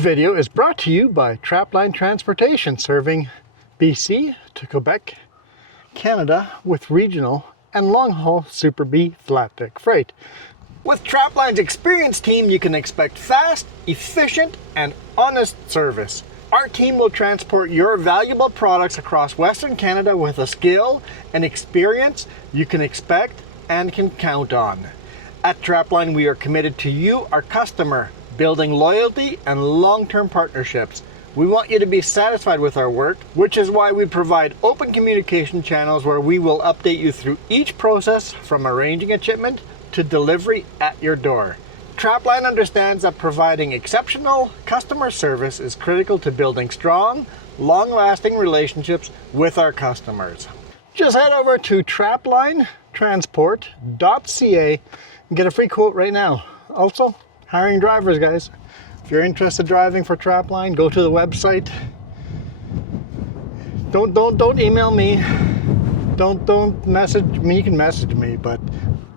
video is brought to you by Trapline Transportation, serving BC to Quebec, Canada with regional and long-haul Super B flat deck freight. With Trapline's experienced team, you can expect fast, efficient, and honest service. Our team will transport your valuable products across Western Canada with a skill and experience you can expect and can count on. At Trapline, we are committed to you, our customer, building loyalty and long-term partnerships. We want you to be satisfied with our work, which is why we provide open communication channels where we will update you through each process from arranging a shipment to delivery at your door. Trapline understands that providing exceptional customer service is critical to building strong, long-lasting relationships with our customers. Just head over to Traplinetransport.ca and get a free quote right now. Also, hiring drivers, guys. If you're interested in driving for Trapline, go to the website. Don't email me. Don't message me. You can message me, but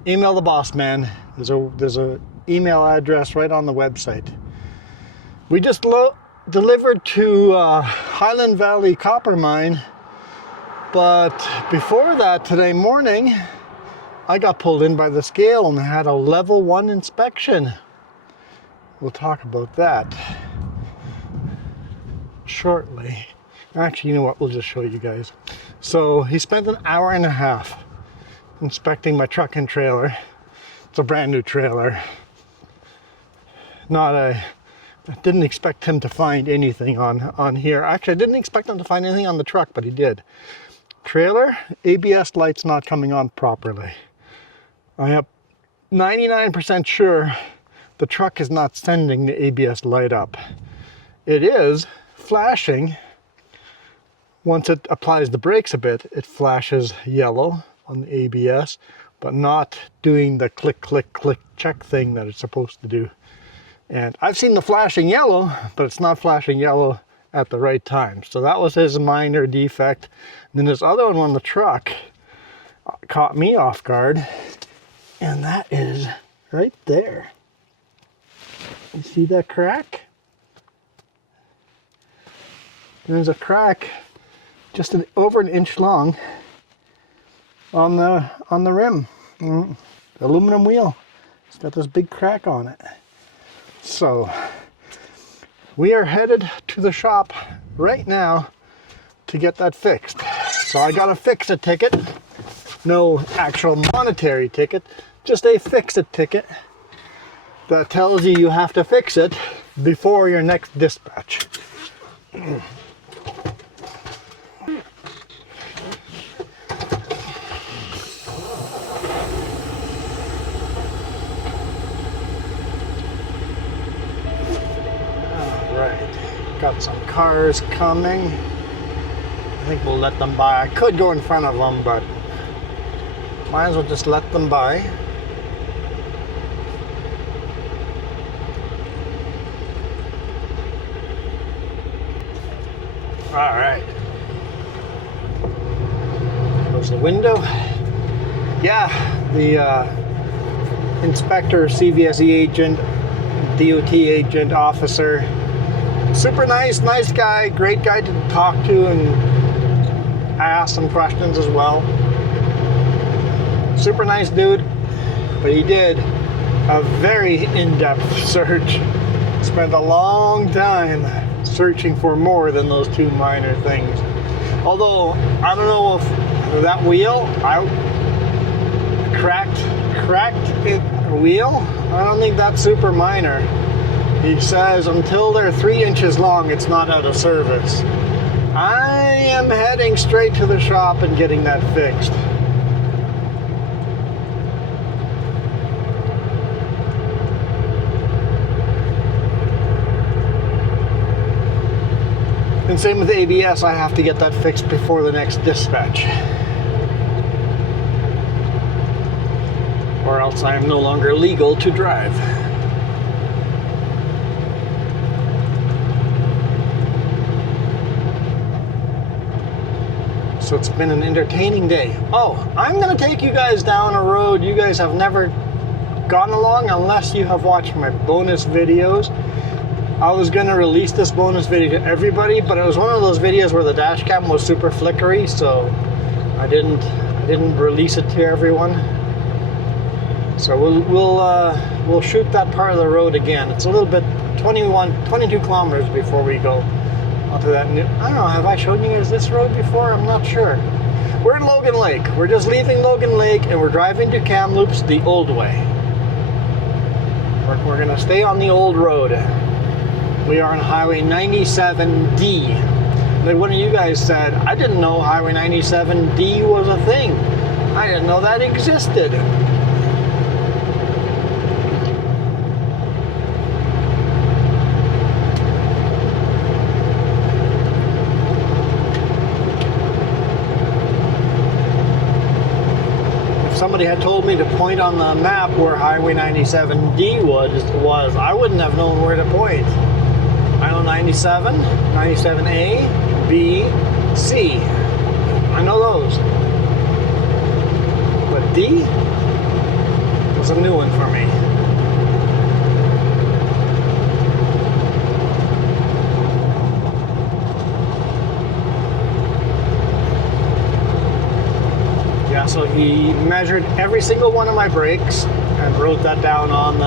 email the boss man. There's a email address right on the website. We just delivered to Highland Valley Copper Mine, but before that, today morning, I got pulled in by the scale and had a level 1 inspection. We'll talk about that shortly. Actually, you know what? We'll just show you guys. So he spent an hour and a half inspecting my truck and trailer. It's a brand new trailer. I didn't expect him to find anything on here. Actually, I didn't expect him to find anything on the truck, but he did. Trailer, ABS lights not coming on properly. I am 99% sure the truck is not sending the ABS light up. It is flashing. Once it applies the brakes a bit, it flashes yellow on the ABS, but not doing the click, click, click check thing that it's supposed to do. And I've seen the flashing yellow, but it's not flashing yellow at the right time. So that was his minor defect. And then this other one on the truck caught me off guard, and that is right there. You see that crack? There's a crack just over an inch long on the rim. The aluminum wheel. It's got this big crack on it. So we are headed to the shop right now to get that fixed. So I got a fix-it ticket. No actual monetary ticket, just a fix-it ticket that tells you have to fix it before your next dispatch. Got some cars coming. I think we'll let them by. I could go in front of them, but might as well just let them by. All right. Close the window. Yeah, the inspector, CVSE agent, DOT agent, officer. Super nice guy, great guy to talk to, and I asked some questions as well. Super nice dude, but he did a very in-depth search. Spent a long time searching for more than those two minor things. Although, I don't know if that wheel, cracked wheel, I don't think that's super minor. He says until they're 3 inches long, it's not out of service. I am heading straight to the shop and getting that fixed. And same with the ABS, I have to get that fixed before the next dispatch. Or else I am no longer legal to drive. So it's been an entertaining day. Oh, I'm gonna take you guys down a road you guys have never gone along unless you have watched my bonus videos. I was gonna release this bonus video to everybody, but it was one of those videos where the dash cam was super flickery, so I didn't release it to everyone. So we'll shoot that part of the road again. It's a little bit 22 kilometers before we go onto that new. I don't know. Have I shown you guys this road before? I'm not sure. We're in Logan Lake. We're just leaving Logan Lake and we're driving to Kamloops the old way. We're gonna stay on the old road. We are on Highway 97D. Like one of you guys said, I didn't know Highway 97D was a thing. I didn't know that existed. If somebody had told me to point on the map where Highway 97D was, I wouldn't have known where to point. I know 97, 97A, B, C. I know those. But D was a new one for me. Yeah, so he measured every single one of my brakes and wrote that down on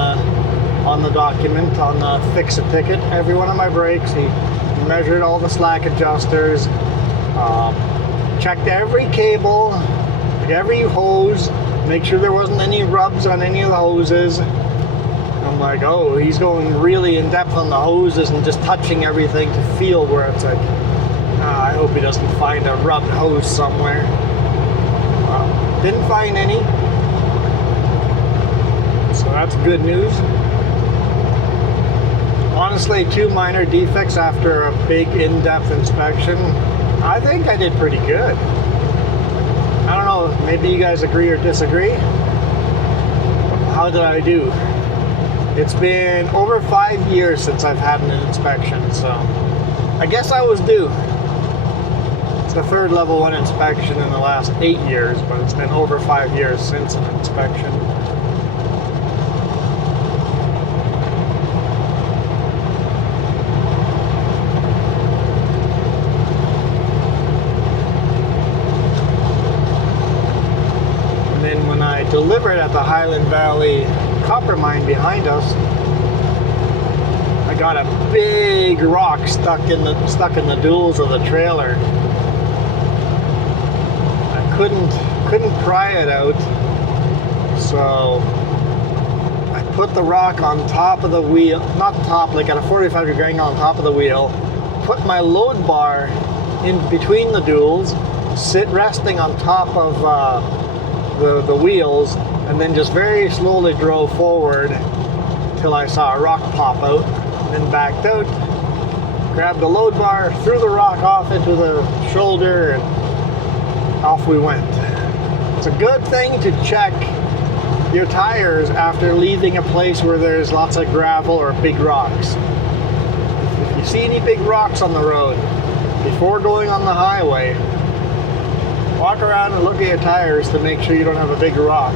the document, on the fix-it ticket. Every one of my brakes, he measured all the slack adjusters, checked every cable, every hose, make sure there wasn't any rubs on any of the hoses. I'm like, oh, he's going really in depth on the hoses and just touching everything to feel where it's like, I hope he doesn't find a rubbed hose somewhere. Didn't find any, so that's good news. Honestly, 2 minor defects after a big in-depth inspection. I think I did pretty good. I don't know, maybe you guys agree or disagree. How did I do? It's been over 5 years since I've had an inspection, so I guess I was due. It's the third level 1 inspection in the last 8 years, but it's been over 5 years since an inspection. Delivered at the Highland Valley copper mine behind us, I got a big rock stuck in the duals of the trailer. I couldn't pry it out, so I put the rock on top of the wheel, not top, like at a 45-degree angle on top of the wheel, put my load bar in between the duals, resting on top of the wheels, and then just very slowly drove forward till I saw a rock pop out, and then backed out, grabbed the load bar, threw the rock off into the shoulder, and off we went. It's a good thing to check your tires after leaving a place where there's lots of gravel or big rocks. If you see any big rocks on the road, before going on the highway, walk around and look at your tires to make sure you don't have a big rock.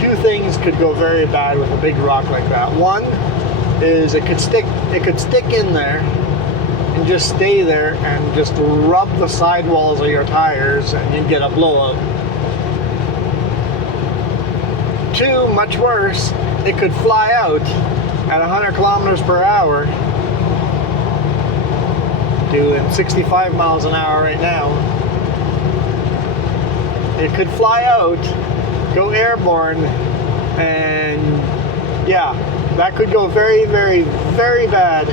2 things could go very bad with a big rock like that. One is it could stick in there and just stay there and just rub the sidewalls of your tires and you'd get a blowout. 2, much worse, it could fly out at 100 kilometers per hour, doing 65 miles an hour right now. It could fly out, go airborne, and yeah, that could go very, very, very bad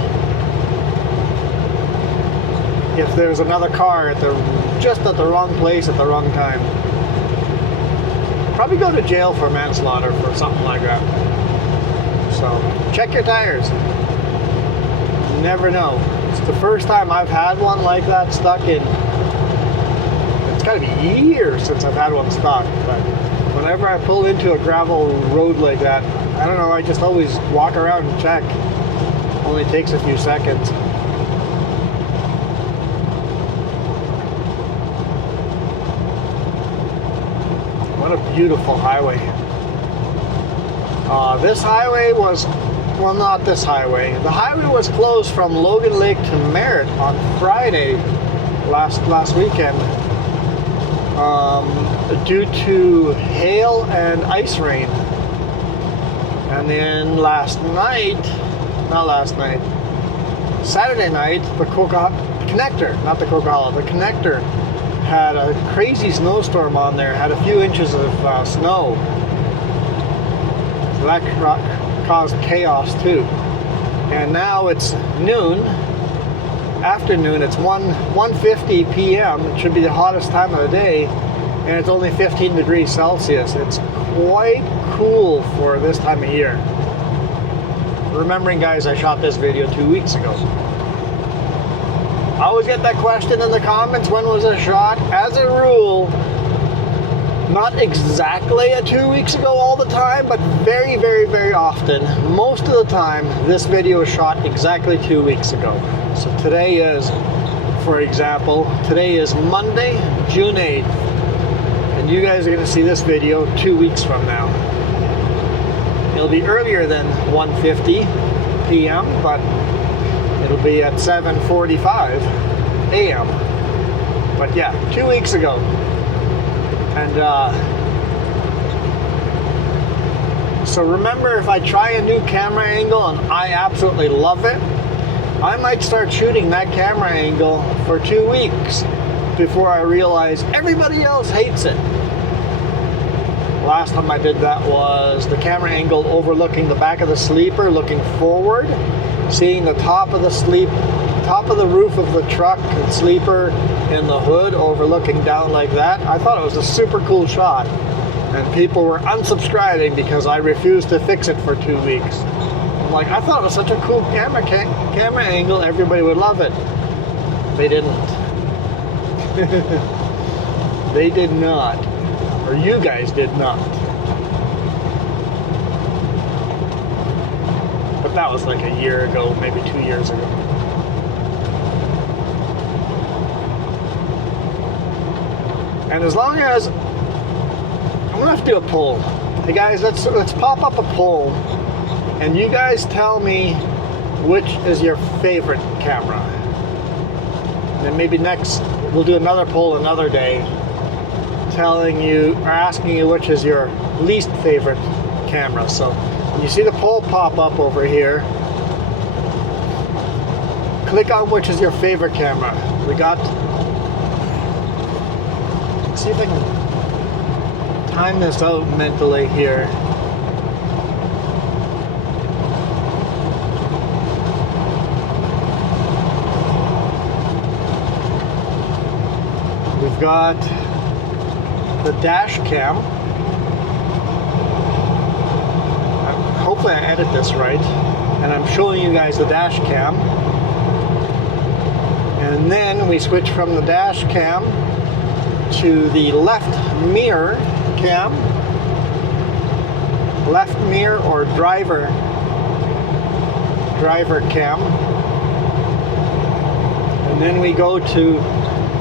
if there's another car just at the wrong place at the wrong time. Probably go to jail for manslaughter for something like that. So check your tires. You never know. It's the first time I've had one like that stuck in. It's got to be years since I've had one stuck, but whenever I pull into a gravel road like that, I don't know, I just always walk around and check. Only takes a few seconds. What a beautiful highway. This highway was well, not this highway. The highway was closed from Logan Lake to Merritt on Friday last weekend due to hail and ice rain. And then Saturday night, the connector had a crazy snowstorm on there, had a few inches of snow. So that caused chaos too. And now it's afternoon, it's 1:50 p.m. It should be the hottest time of the day, and it's only 15 degrees Celsius. It's quite cool for this time of year. Remembering, guys, I shot this video 2 weeks ago. I always get that question in the comments, when was it shot? As a rule, not exactly 2 weeks ago all the time, but very, very, very often, most of the time, this video is shot exactly 2 weeks ago. So today is, for example, today is Monday, June 8th, and you guys are going to see this video 2 weeks from now. It'll be earlier than 1:50 p.m., but it'll be at 7:45 a.m. But yeah, 2 weeks ago. And so remember, if I try a new camera angle and I absolutely love it, I might start shooting that camera angle for 2 weeks before I realize everybody else hates it. Last time I did that was the camera angle overlooking the back of the sleeper, looking forward, seeing the top of the roof of the truck and sleeper in the hood overlooking down like that. I thought it was a super cool shot, and people were unsubscribing because I refused to fix it for 2 weeks. I'm like, I thought it was such a cool camera angle, everybody would love it. They didn't. They did not. Or you guys did not. But that was like a year ago, maybe 2 years ago. And as long as, I'm gonna have to do a poll. Hey guys, let's pop up a poll, and you guys tell me which is your favorite camera. And then maybe next we'll do another poll another day, asking you which is your least favorite camera. So when you see the poll pop up over here, click on which is your favorite camera. Let's see if I can time this out mentally here. We've got the dash cam. Hopefully I edit this right, and I'm showing you guys the dash cam. And then we switch from the dash cam to the left mirror cam, left mirror or driver cam, and then we go to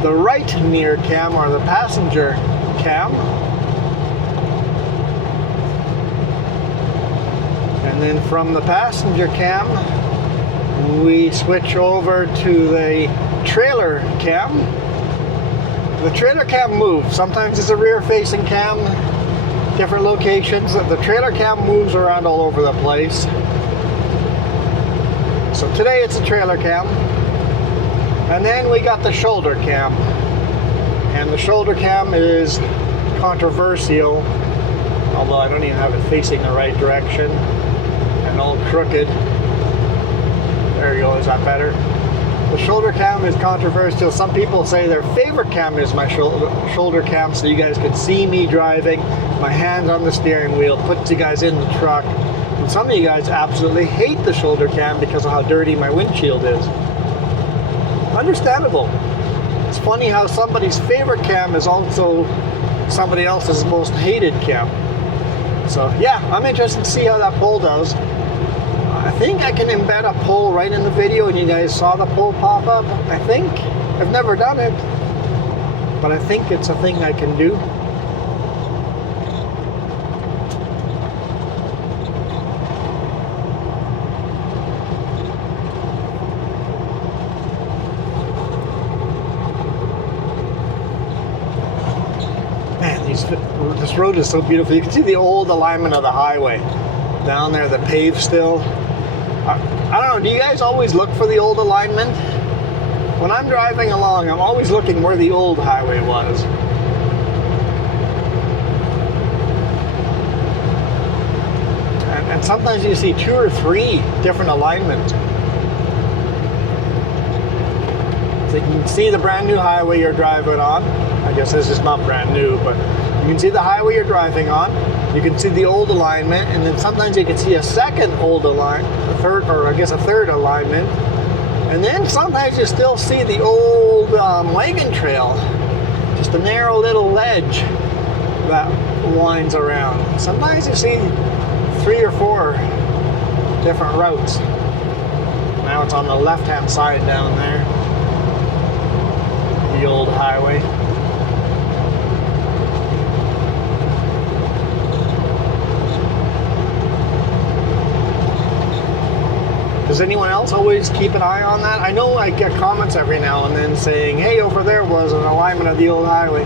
the right mirror cam or the passenger cam, and then from the passenger cam we switch over to the trailer cam. The trailer cam moves. Sometimes it's a rear facing cam, different locations. The trailer cam moves around all over the place. So today it's a trailer cam. And then we got the shoulder cam. And the shoulder cam is controversial, although I don't even have it facing the right direction and all crooked. There you go, is that better? The shoulder cam is controversial. Some people say their favorite cam is my shoulder cam, so you guys can see me driving, my hands on the steering wheel, puts you guys in the truck. And some of you guys absolutely hate the shoulder cam because of how dirty my windshield is. Understandable. It's funny how somebody's favorite cam is also somebody else's most hated cam. So yeah, I'm interested to see how that poll does. I think I can embed a poll right in the video, and you guys saw the poll pop up. I think. I've never done it, but I think it's a thing I can do. This road is so beautiful. You can see the old alignment of the highway down there, the paved still. I don't know, do you guys always look for the old alignment? When I'm driving along, I'm always looking where the old highway was. And sometimes you see 2 or 3 different alignments. So you can see the brand new highway you're driving on. I guess this is not brand new, but you can see the highway you're driving on. You can see the old alignment, and then sometimes you can see a second old alignment, a third alignment. And then sometimes you still see the old wagon trail, just a narrow little ledge that winds around. Sometimes you see 3 or 4 different routes. Now it's on the left-hand side down there, the old highway. Does anyone else always keep an eye on that? I know I get comments every now and then saying, hey, over there was an alignment of the old highway,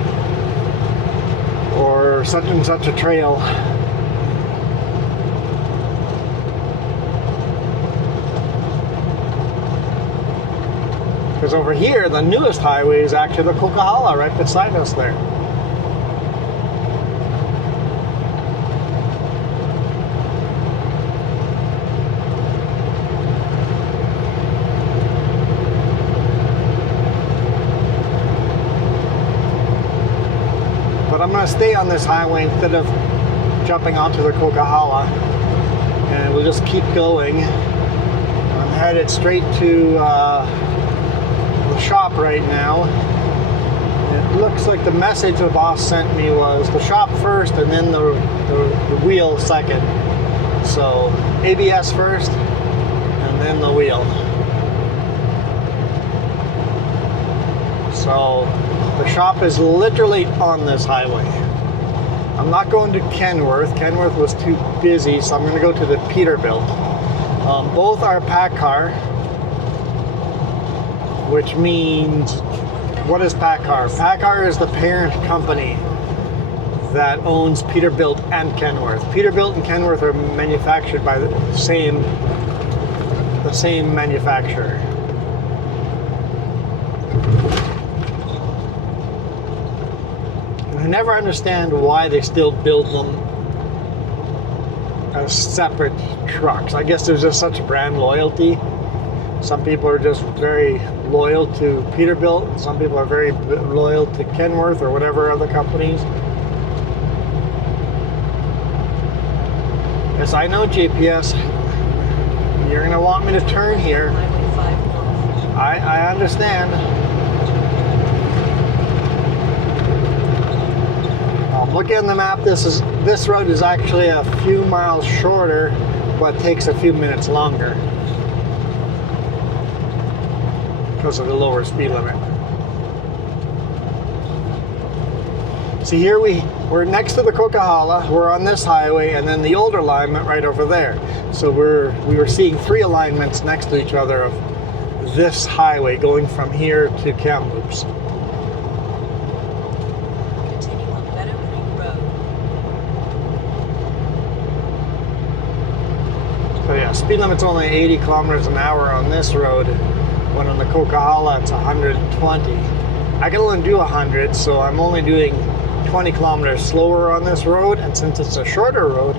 or such and such a trail. Because over here, the newest highway is actually the Coquihalla right beside us there. But I'm going to stay on this highway instead of jumping onto the Coquihalla, and we'll just keep going. I'm headed straight to the shop right now. It looks like the message the boss sent me was the shop first and then the wheel second. So ABS first and then the wheel. So the shop is literally on this highway. I'm not going to Kenworth. Kenworth was too busy, so I'm going to go to the Peterbilt. Both are PACCAR, which means, what is PACCAR? PACCAR is the parent company that owns Peterbilt and Kenworth. Peterbilt and Kenworth are manufactured by the same manufacturer. I never understand why they still build them as separate trucks. I guess there's just such brand loyalty. Some people are just very loyal to Peterbilt. Some people are very loyal to Kenworth or whatever other companies. Yes, I know GPS. You're going to want me to turn here. I understand. Looking at the map, this road is actually a few miles shorter, but takes a few minutes longer because of the lower speed limit. See, here we're next to the Coquihalla. We're on this highway, and then the older alignment right over there. So we were seeing 3 alignments next to each other of this highway going from here to Kamloops. Speed limit's only 80 kilometers an hour on this road, when on the Coquihalla it's 120. I can only do 100, so I'm only doing 20 kilometers slower on this road, and since it's a shorter road,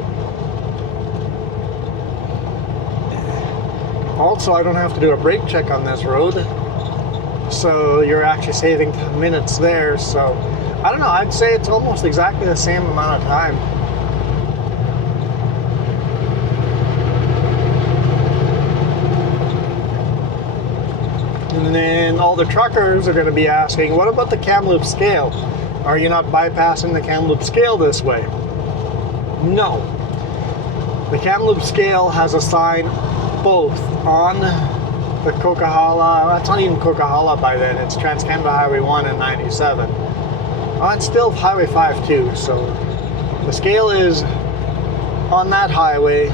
also I don't have to do a brake check on this road, so you're actually saving minutes there. So I don't know, I'd say it's almost exactly the same amount of time. And then all the truckers are going to be asking, what about the Kamloops scale? Are you not bypassing the Kamloops scale this way? No. The Kamloops scale has a sign both on the Coquihalla. That's not even Coquihalla by then. It's Trans-Canada Highway 1 and 97. Oh, it's still Highway 5 too. So the scale is on that highway.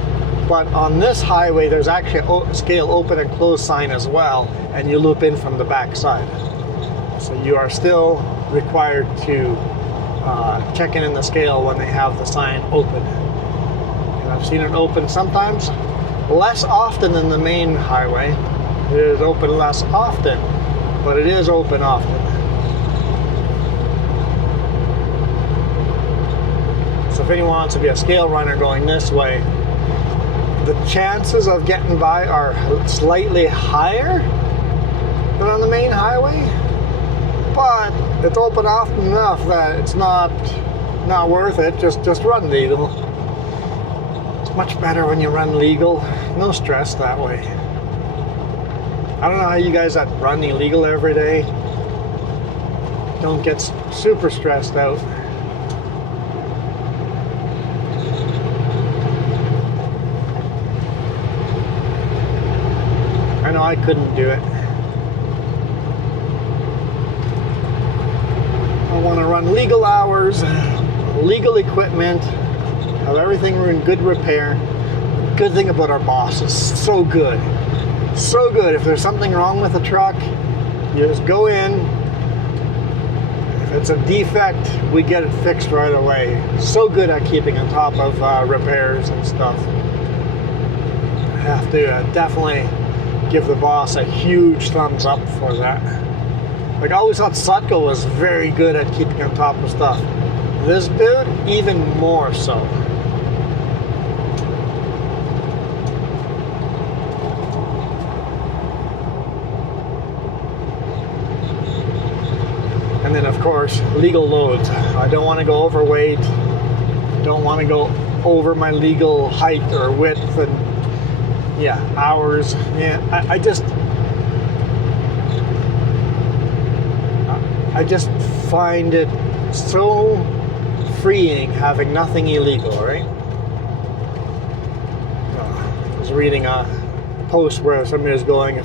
But on this highway, there's actually a scale open and close sign as well, and you loop in from the back side. So you are still required to checking in the scale when they have the sign open. And I've seen it open sometimes less often than the main highway. It is open less often, but it is open often. So if anyone wants to be a scale runner going this way, the chances of getting by are slightly higher than on the main highway, but it's open often enough that it's not worth it. Just run legal. It's much better when you run legal. No stress that way. I don't know how you guys that run illegal every day don't get super stressed out. I know I couldn't do it. I want to run legal hours, legal equipment, have everything in good repair. Good thing about our boss is so good. So good. If there's something wrong with the truck, you just go in. If it's a defect, we get it fixed right away. So good at keeping on top of repairs and stuff. I have to definitely give the boss a huge thumbs up for that. Like, I always thought Sutko was very good at keeping on top of stuff. This dude, even more so. And then, of course, legal loads. I don't want to go overweight. Don't want to go over my legal height or width and hours. Yeah, I just find it so freeing having nothing illegal, right? I was reading a post where somebody was going,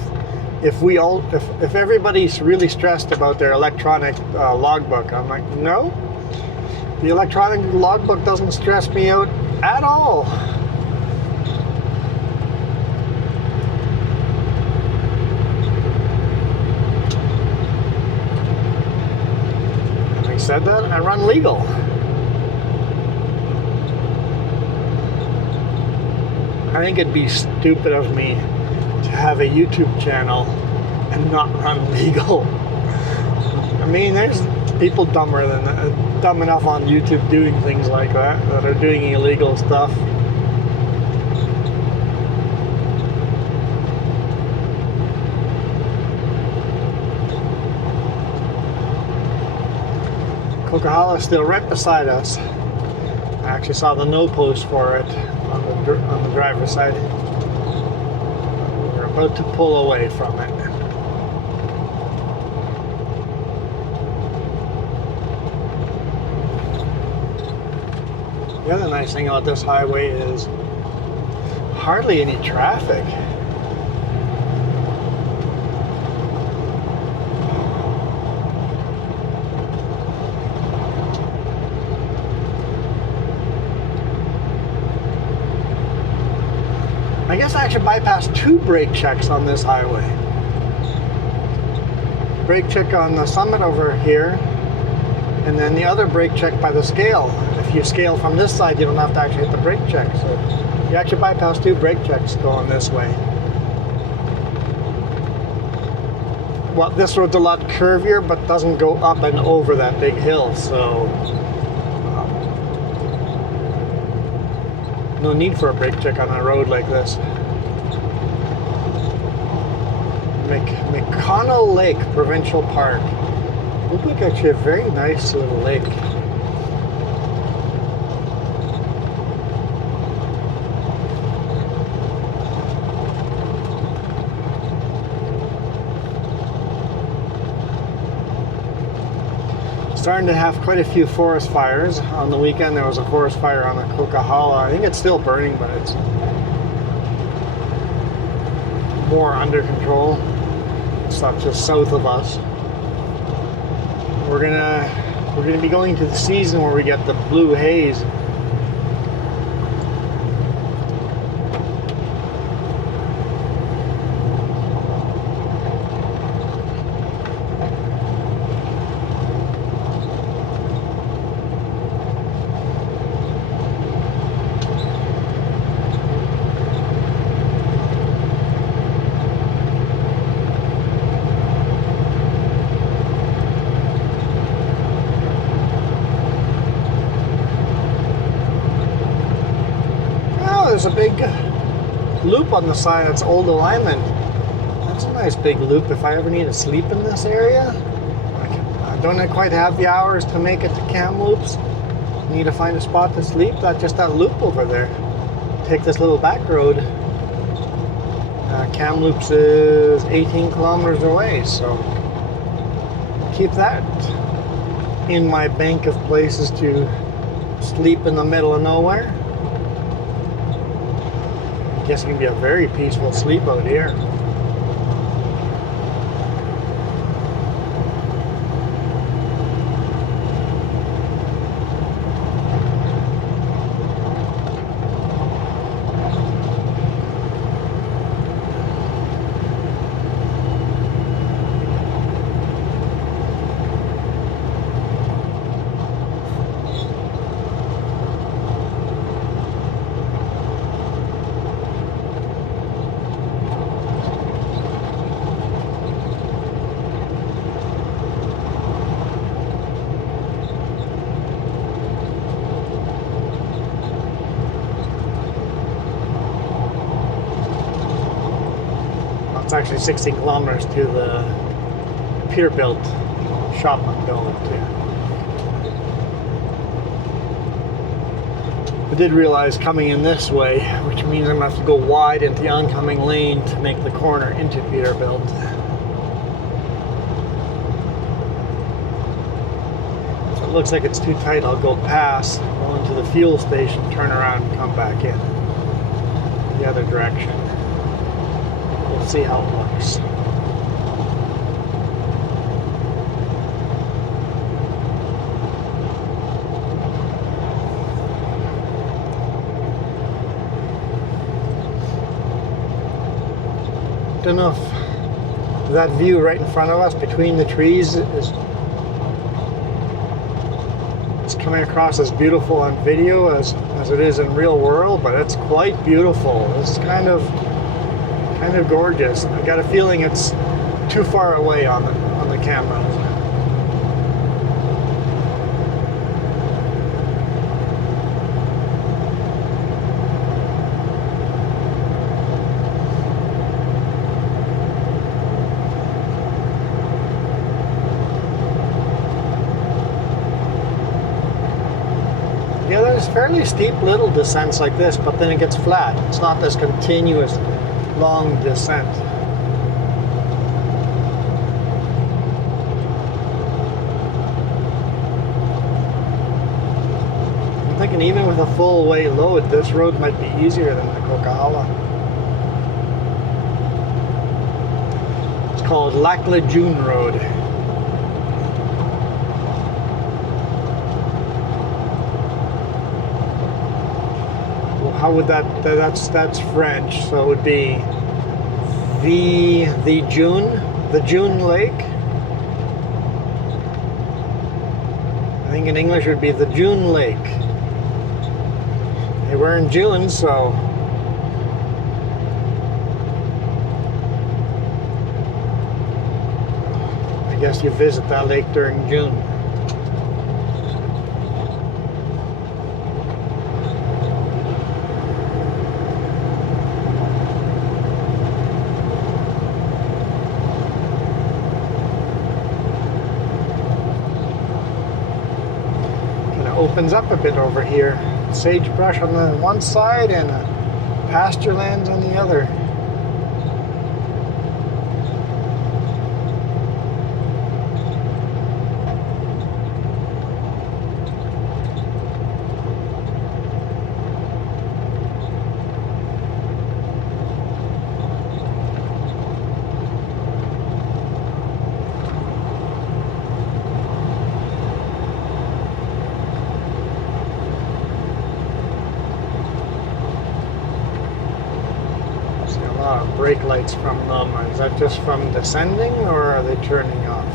if everybody's really stressed about their electronic logbook, I'm like, no, the electronic logbook doesn't stress me out at all. Having said that, I run legal. I think it'd be stupid of me to have a YouTube channel and not run legal. I mean, there's people dumb enough on YouTube doing things like that are doing illegal stuff. Coquihalla is still right beside us. I actually saw the no post for it on the driver's side. We're about to pull away from it. The other nice thing about this highway is hardly any traffic. I guess I should bypass 2 brake checks on this highway. Brake check on the summit over here, and then the other brake check by the scale. If you scale from this side, you don't have to actually hit the brake check. So you actually bypass 2 brake checks going this way. Well, this road's a lot curvier, but doesn't go up and over that big hill, so no need for a brake check on a road like this. McConnell Lake Provincial Park. Looks like actually a very nice little lake. Starting to have quite a few forest fires. On the weekend there was a forest fire on the Coquihalla. I think it's still burning, but it's more under control. It's not just south of us. We're gonna be going to the season where we get the blue haze. there's a big loop on the side. That's old alignment. That's a nice big loop if I ever need to sleep in this area. I don't quite have the hours to make it to Kamloops. Need to find a spot to sleep. That's just that loop over there. Take this little back road. Kamloops is 18 kilometers away, so keep that in my bank of places to sleep in the middle of nowhere. I guess it can be a very peaceful sleep out here. It's actually 16 kilometers to the Peterbilt shop I'm going to. I did realize coming in this way, which means I'm going to have to go wide into the oncoming lane to make the corner into Peterbilt. If it looks like it's too tight, I'll go past, go into the fuel station, turn around and come back in the other direction. We'll see how it works. Don't know if that view right in front of us between the trees is coming across as beautiful on video as it is in real world, but it's quite beautiful. It's kind of gorgeous. I got a feeling it's too far away on the camera. Yeah, there's fairly steep little descents like this, but then it gets flat. It's not this continuous long descent. I'm thinking even with a full weight load, this road might be easier than the Coquihalla. It's called Lac Lejeune Road. How would that's French, so it would be the June Lake. I think in English it would be the June Lake. Hey, we're in June, so I guess you visit that lake during June. Opens up a bit over here. Sagebrush on the one side and pasture lands on the other. Brake lights from them. Is that just from descending or are they turning off?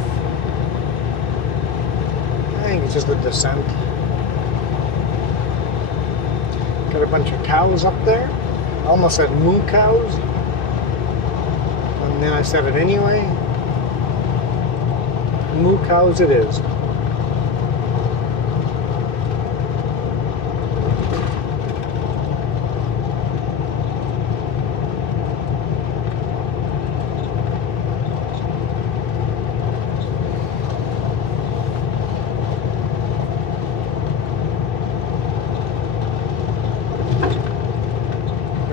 I think it's just a descent. Got a bunch of cows up there. I almost said moo cows. And then I said it anyway. Moo cows it is.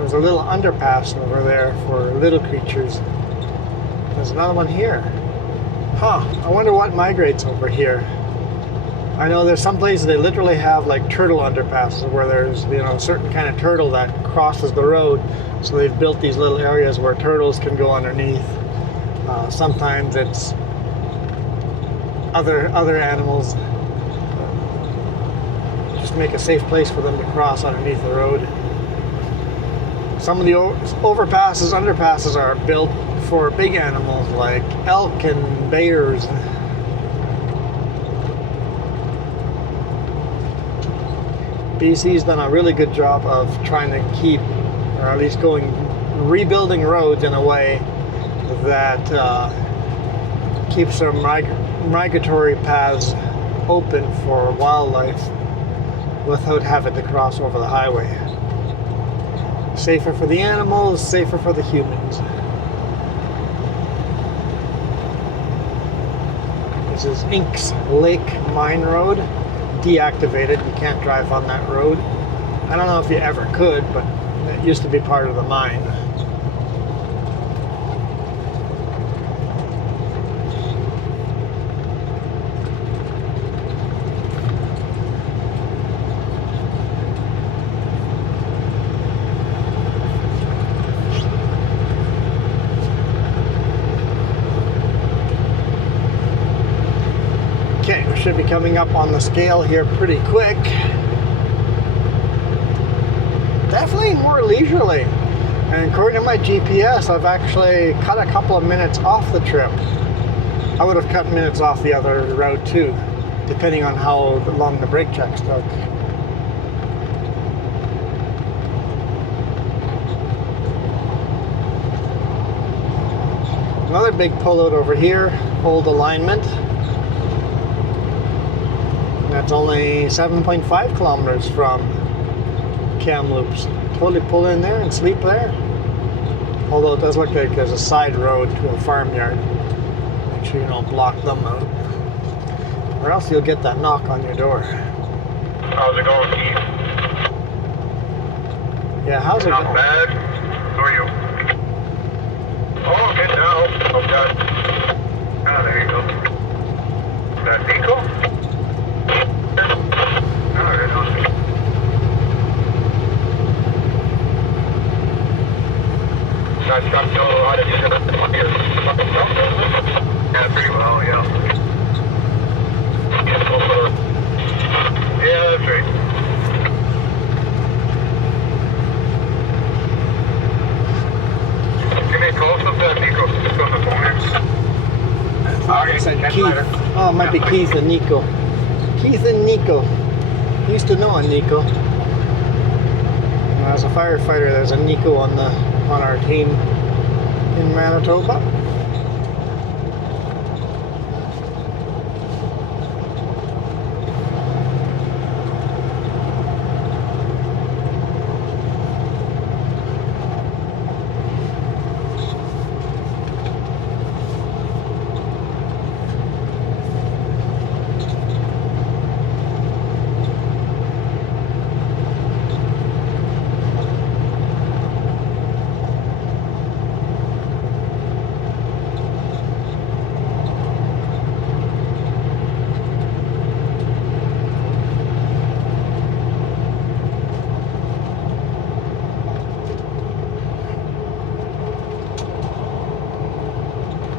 There's a little underpass over there for little creatures. There's another one here. Huh, I wonder what migrates over here. I know there's some places they literally have like turtle underpasses where there's, you know, a certain kind of turtle that crosses the road. So they've built these little areas where turtles can go underneath. Sometimes it's other animals. Just make a safe place for them to cross underneath the road. Some of the overpasses, underpasses are built for big animals like elk and bears. BC's done a really good job of trying to keep, or at least rebuilding roads in a way that keeps their migratory paths open for wildlife without having to cross over the highway. Safer for the animals, safer for the humans. This is Inks Lake Mine Road, deactivated. You can't drive on that road. I don't know if you ever could, but it used to be part of the mine. Okay, we should be coming up on the scale here pretty quick. Definitely more leisurely. And according to my GPS, I've actually cut a couple of minutes off the trip. I would have cut minutes off the other route too, depending on how long the brake checks took. Another big pullout over here, old alignment. That's only 7.5 kilometers from Kamloops. Totally pull in there and sleep there. Although it does look like there's a side road to a farmyard. Make sure you don't block them out. Or else you'll get that knock on your door. How's it going, Keith? Yeah, how's it going? Not bad. How are you? Oh, good now. Okay. Ah, there you go. Is that Nico? That truck know how to use it at the fucking dump, doesn't it? Yeah, pretty well, yeah. Yeah, that's right. Give me a call sometime, Nico. Just on the phone here. I said Keith. Oh, it might be Keith and Nico. Keith and Nico. Used to know a Nico. As a firefighter, there's a Nico on our team in Manitoba.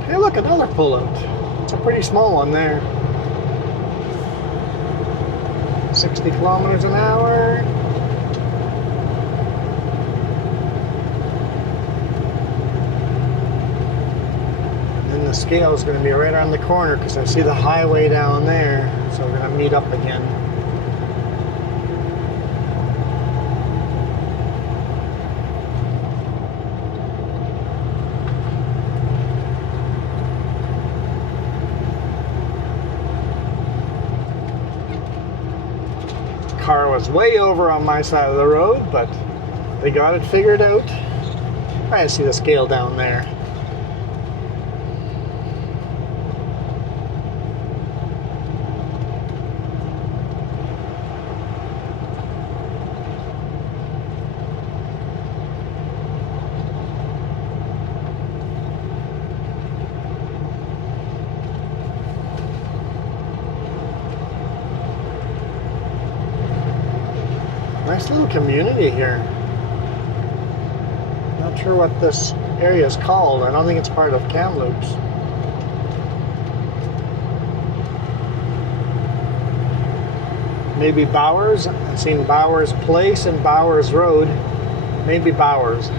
Hey, look, another pullout. It's a pretty small one there. 60 kilometers an hour. And then the scale is going to be right around the corner because I see the highway down there. So we're going to meet up again. Car was way over on my side of the road, but they got it figured out. I see the scale down there. Nice little community here. Not sure what this area is called. I don't think it's part of Kamloops. Maybe Bowers. I've seen Bowers Place and Bowers Road. Maybe Bowers.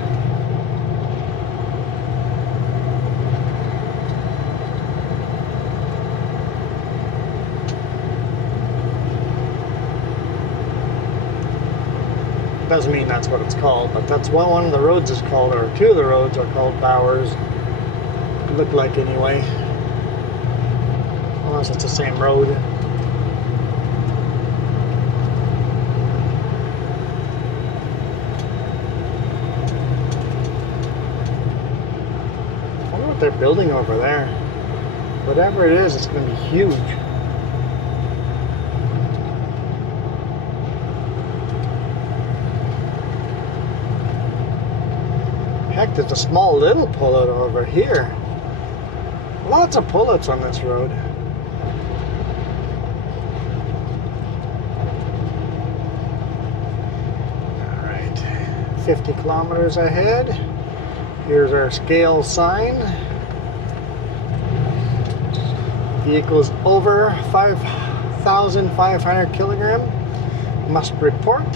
Doesn't mean that's what it's called, but that's what one of the roads is called, or two of the roads are called Bowers. Look like anyway. Unless it's the same road. I wonder what they're building over there. Whatever it is, it's going to be huge. Heck, there's a small little pullout over here. Lots of pullouts on this road. Alright, 50 kilometers ahead. Here's our scale sign. Vehicles over 5,500 kilogram. Must report.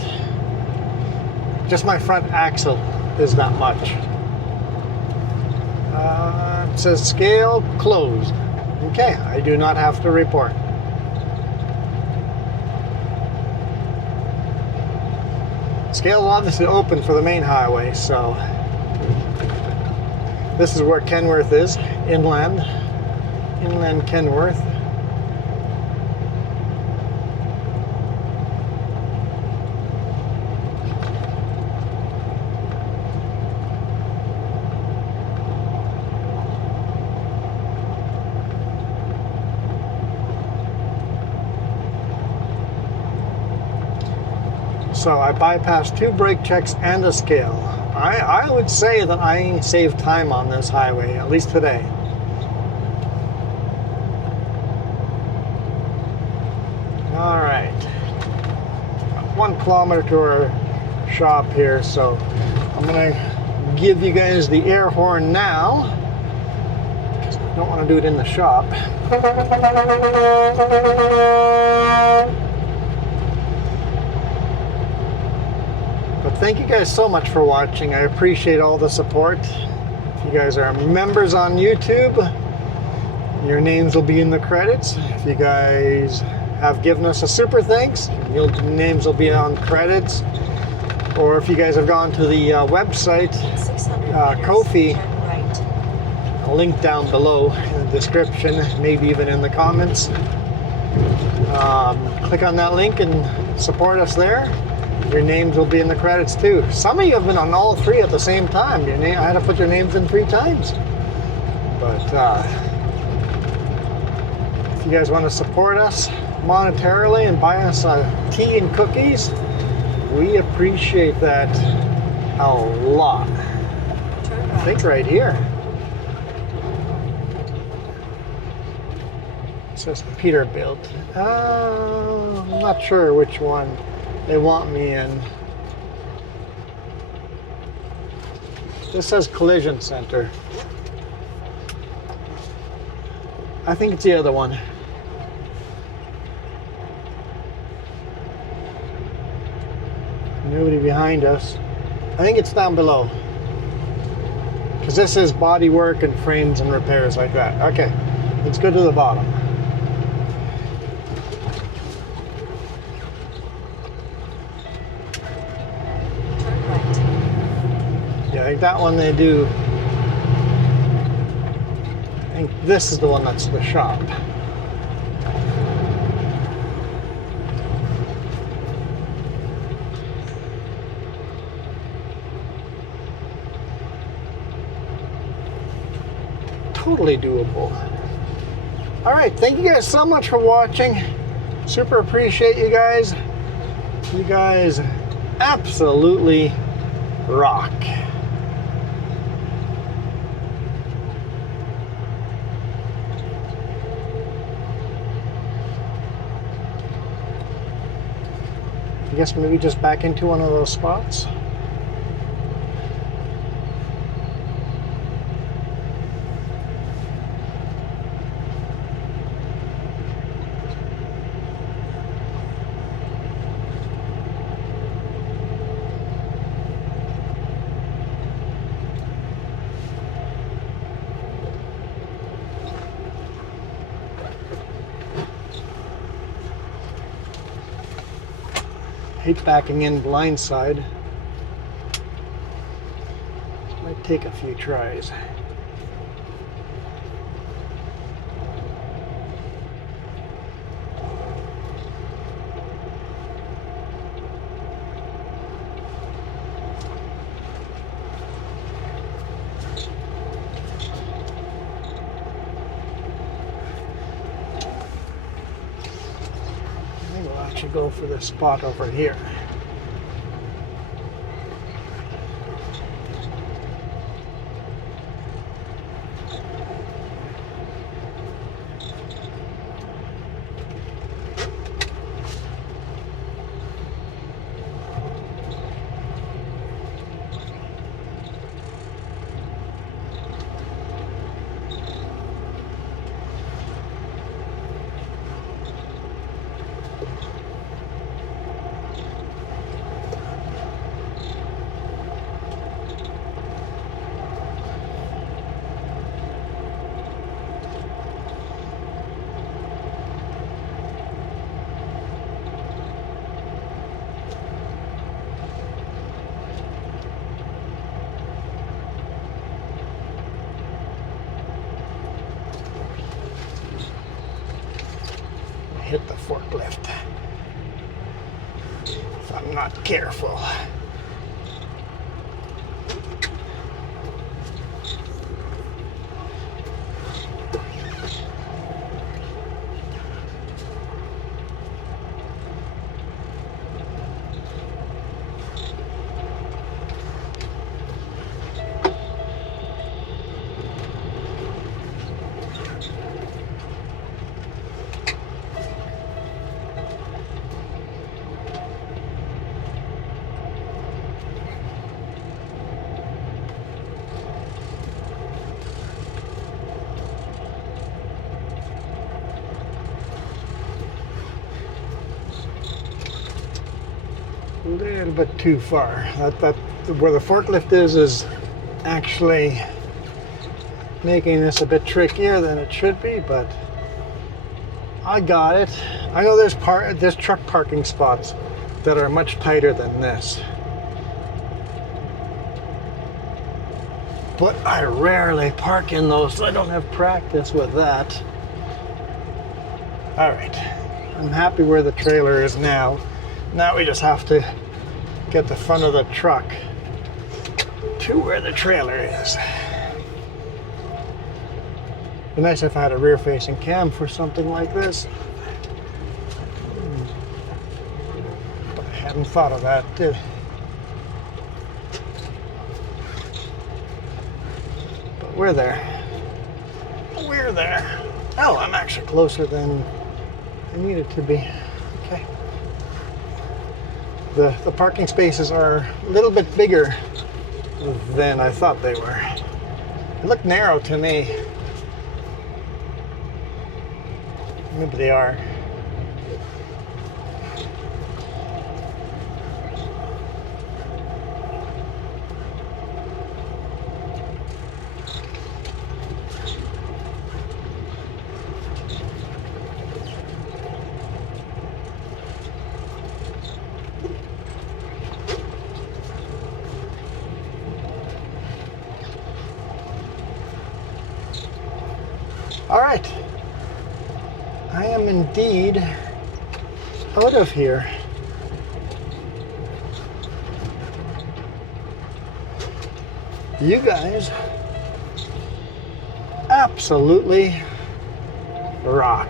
Just my front axle is that much. It says scale closed. Okay, I do not have to report. Scale is obviously open for the main highway, so this is where Kenworth is, inland Kenworth. So I bypassed 2 brake checks and a scale. I would say that I saved time on this highway, at least today. All right, 1 kilometer to our shop here, so I'm gonna give you guys the air horn now, because I don't want to do it in the shop. But thank you guys so much for watching. I appreciate all the support. If you guys are members on YouTube, your names will be in the credits. If you guys have given us a super thanks, your names will be on credits. Or if you guys have gone to the website, Ko-fi, a link down below in the description, maybe even in the comments. Click on that link and support us there. Your names will be in the credits too. Some of you have been on all 3 at the same time. I had to put your names in 3 times. But if you guys want to support us monetarily and buy us tea and cookies, we appreciate that a lot. I think right here. It says Peterbilt. I'm not sure which one they want me in. This says Collision Center. I think it's the other one. Nobody behind us. I think it's down below. Because this is body work and frames and repairs like that. Okay, let's go to the bottom. I think that one they do. I think this is the one that's the shop. Totally doable. All right, thank you guys so much for watching. Super appreciate you guys. You guys absolutely rock. I guess maybe just back into one of those spots. Hate backing in blindside. Might take a few tries. I think we'll actually go for this spot over here. Hit the forklift if I'm not careful. A little bit too far. That where the forklift is actually making this a bit trickier than it should be, but I got it. I know there's truck parking spots that are much tighter than this, but I rarely park in those, so I don't have practice with that. All right, I'm happy where the trailer is now. Now we just have to get the front of the truck to where the trailer is. Be nice if I had a rear-facing cam for something like this. But I hadn't thought of that, did I? But we're there. We're there. Oh, I'm actually closer than I needed to be. Okay. The parking spaces are a little bit bigger than I thought they were. They look narrow to me. Maybe they are. All right, I am indeed out of here. You guys absolutely rock.